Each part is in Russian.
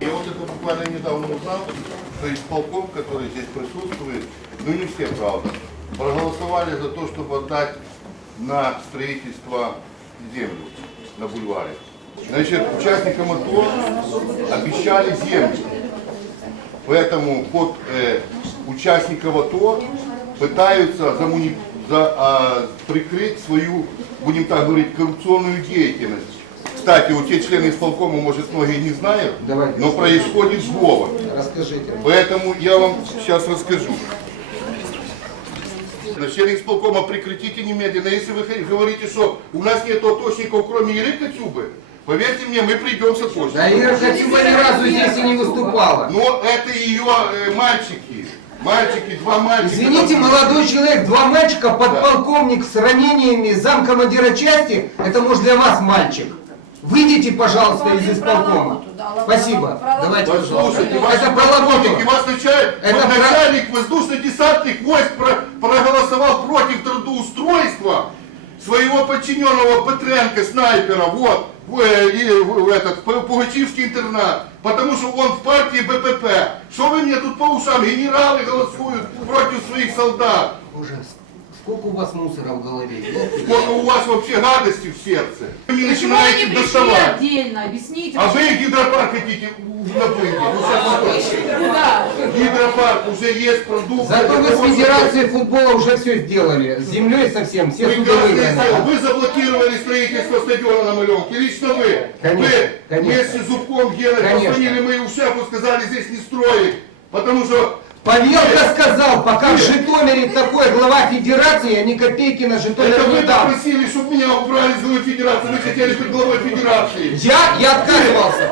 Я вот это буквально недавно узнал, что исполком, который здесь присутствует, ну не все, правда, проголосовали за то, чтобы отдать на строительство землю на бульваре. Значит, участникам АТО обещали землю. Поэтому под э, участников АТО пытаются замуни- за- а, прикрыть свою, будем так говорить, коррупционную деятельность. Кстати, вот те члены исполкома, может, многие не знают, Давайте. но происходит сговор. Расскажите. Поэтому я вам сейчас расскажу. Члены исполкома прекратите немедленно. Если вы говорите, что у нас нет атошников, кроме Иры Катюбы, поверьте мне, мы придем с атошником. Да Ира Катюба ни разу здесь и не выступала. Но это ее э, мальчики. Мальчики, два мальчика. Извините, молодой человек, два мальчика, подполковник с ранениями, замкомандира части, это может для вас мальчик. Выйдите, пожалуйста, из исполкома. Спасибо. Давайте, пожалуйста. Послушайте, Это про работу. и ваш начальник, Это вот про- начальник воздушно-десантных войск про- проголосовал против трудоустройства своего подчиненного Петренко, снайпера, вот, в, э, и в- в этот, П- Пугачевский интернат, потому что он в партии БПП. Что вы мне тут по ушам, генералы голосуют против своих солдат. Ужасно. Сколько у вас мусора в голове? Сколько у вас вообще гадости в сердце. Вы Почему начинаете доставать. отдельно? Объясните. А вы гидропарк хотите? Ну, Куда? Гидропарк уже есть продукт. Зато вы с Федерацией футбола уже все сделали. С землей совсем, все суды. Вы заблокировали строительство стадиона на Маленке. Лично вы. Конечно, Вы конечно. вместе с Зубком Геной позвонили моему шефу, сказали здесь не строить. Потому что Павелка сказал, пока в Житомире такой глава федерации, я ни копейки на Житомир это не вы дам. попросили, чтобы меня убрали из главы федерации. Вы хотели быть главой федерации. Я, я отказывался.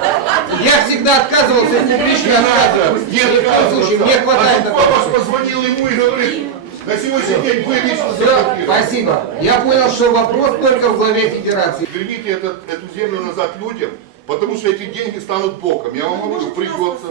Я всегда отказывался, и Не публично надо, отказывался. не Ни в коем случае, мне хватает А этого. Зубков позвонил ему и говорит, на сегодняшний день вы лично Все, заблокировали. спасибо. Я понял, что вопрос только в главе федерации. Верните этот, эту землю назад людям, потому что эти деньги станут боком. Я вам говорю, придется.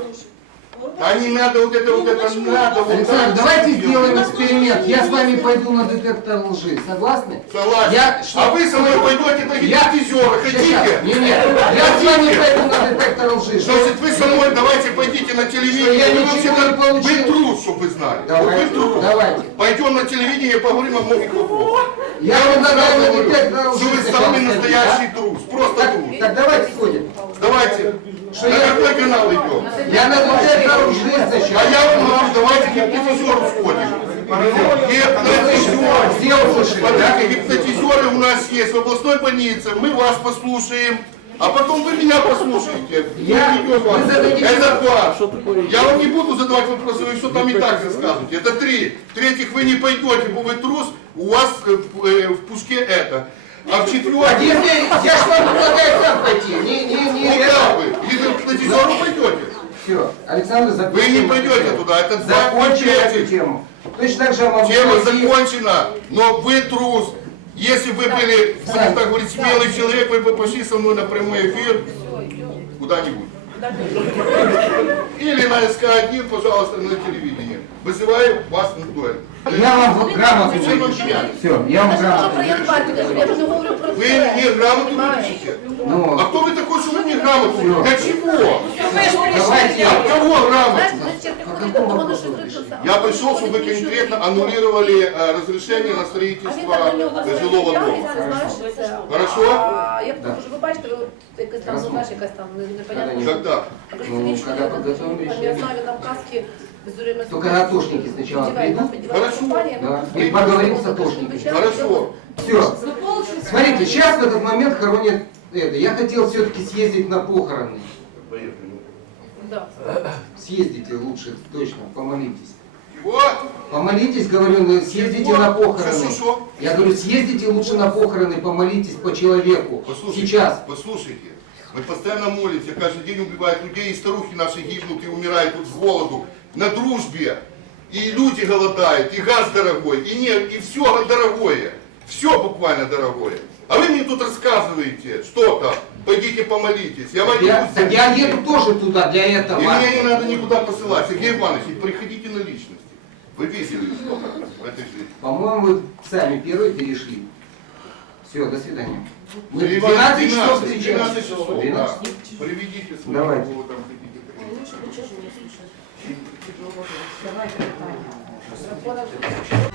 А не надо вот это, вот это, надо вот Александр, так давайте сделаем эксперимент. Я с вами пойду на детектор лжи. Согласны? Согласен. Я- что- А вы со мной пойдете на Я... гипнотизера, хотите? Не, не. Я с вами пойду на детектор лжи. Что- Значит, вы со мной давайте пойдите на телевидение. я ничего не получил. Вы трус, чтобы вы знали. Вот Давайте, Вы трус. давайте. Пойдем на телевидение, поговорим о многих вопросах. Я вам предлагаю сразу на говорю, детектор лжи что вы самый настоящий да? трус. Просто трус. так давайте сходим. Давайте. Что на я- какой канал идем? Я на лжи А я вам говорю, давайте к гипнотизеру сходим. Гипнотизер. Все? Смотрите, гипнотизеры у нас есть в областной больнице. Мы вас послушаем. А потом вы меня послушаете. Я- вы вам. зададите Это два. Я вам не буду задавать вопросы, вы что там и так рассказываете. Это три. В-третьих, вы не пойдете, бо вы трус, у вас э, в э, в пуске это. А в А четвертых, если я ж вам предлагаю сам пойти, не, не, не, куда вы? И к гипнотизеру пойдете? Все, Александр, Вы закончим. не пойдете туда, это два Закончим эту тему. Точно так же я могу Тема пойти- закончена, но вы трус. Если бы были, будем так говорить, смелый человек, вы бы пошли со мной на прямой эфир куда-нибудь. Или на СК1, пожалуйста, на телевидении. Вызываю вас на дуэль. Я вам грамоту Зачем вам выпишу. меня? Все, я вам Про грамоту январь, подожди, я же говорю про Вы це. мне грамоту Понимаешь? выпишите. Ну, А кто вы такой, что вы мне грамоту? Для чего? давайте. От кого грамоту? Знаешь, зачем приходить до того, на що зробився? Я пришел, чтобы вы конкретно аннулировали э, разрешение на А він строительство так до нього э, жилого дома. звертається, знаєш, що це. Хорошо? А, Я тому що ви бачите, ви якась там, ну, знаєш, якась там не- непонятна. Когда? А кажуть, Ну, «Навіщо когда я подготовим там решение. Ярославі нам каски без время Только атошники сначала придут. Хорошо. Да, и поговорим с атошниками. Хорошо. Все. Смотрите, сейчас в этот момент хоронят это. Я хотел все-таки съездить на похороны. Поехали. Да. Съездите лучше, точно, помолитесь. Помолитесь, говорю, ну, съездите на похороны. Я говорю, съездите лучше на похороны, помолитесь по человеку. Послушайте, Сейчас. послушайте. Мы постоянно молимся, каждый день убивают людей, и старухи наши гибнут и умирают тут с голоду, на дружбе. И люди голодают, и газ дорогой, и нет, и все дорогое. Все буквально дорогое. А вы мне тут рассказываете что-то, пойдите помолитесь. Я вам Я, так я еду тоже туда для этого. И меня не надо никуда посылать. Сергей Иванович, приходите на личности. Вы видели сколько в этой жизни. По-моему, вы сами первые перешли. Все, до свидания. Мы в Сергей 12 Иванович, часов 12 встречаемся. часов, 12. да. Приведите своего, Давайте. кого там хотите. Давайте питання. Рахунок